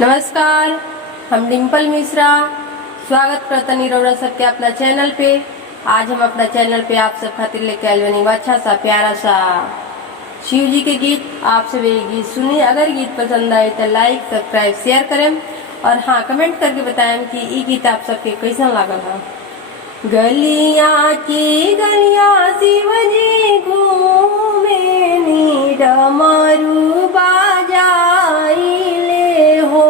नमस्कार, हम डिम्पल मिश्रा स्वागत करता निरौरा सबके अपना चैनल पे। आज हम अपना चैनल पे आप सब खातिर लेके आए बनी अच्छा सा प्यारा सा शिव जी के गीत। आप सब ये गीत सुनिए। अगर गीत पसंद आए तो लाइक सब्सक्राइब शेयर करें और हाँ कमेंट करके बताएं कि ये गीत आप सबके कैसा लागल है। गलिया की गलिया शिव जी घूमे नी डमरू बाजाइले हो।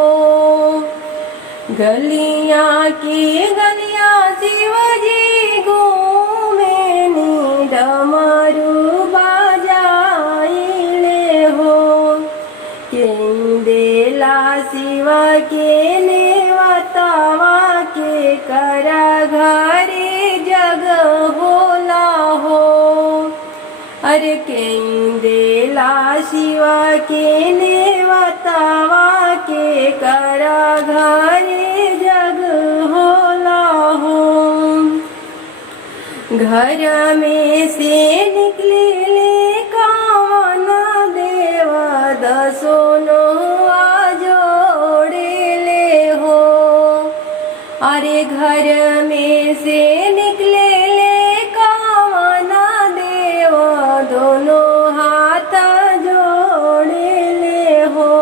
गलिया की गलिया शिव जी घूमे नी डमरू बाजाइले हो। केंदेला शिव के नेवतावा के करा घरे जग होला हो। अरे केंदेला शिवा के नेवतावा के करा घरे जग होला हो। घर में से निकले ले कावन देव दसोनो जोड़े ले हो। अरे घर में से निकले ले कावना देव दोनों हाथ जोड़े ले हो।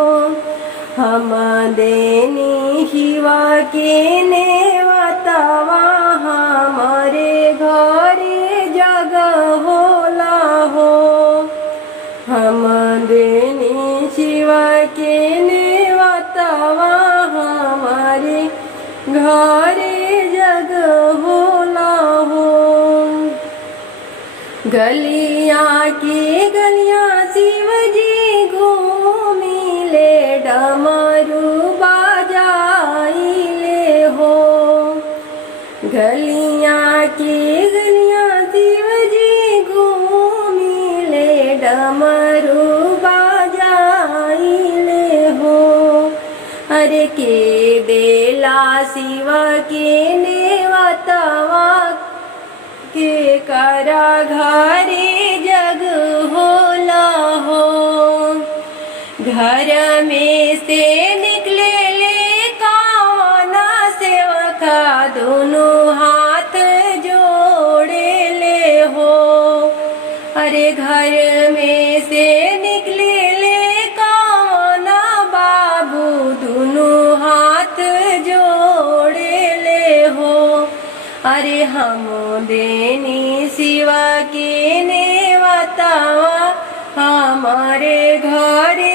हम देनी शिवा के नेवतावा हमारे घरे जग होला हो। हम देनी शिवा के नेवतावा हमारे घरे जग होला हो। गलिया की गलिया शिव जी घूमिले डमरू बाजाइले हो। गलिया की गलिया शिव जी घूमिले डमरू बाजाइले हो। अरे के देला शिव के नेवतावा के करा घरे जग होला हो। घर में से निकले ले कावना सेवका दोनों हाथ जोड़े ले हो। अरे घर में से निकले ले कावना बाबू दोनों हाथ जोड़े ले हो। अरे हम देनी शिवा के नेवतावा हमारे घरे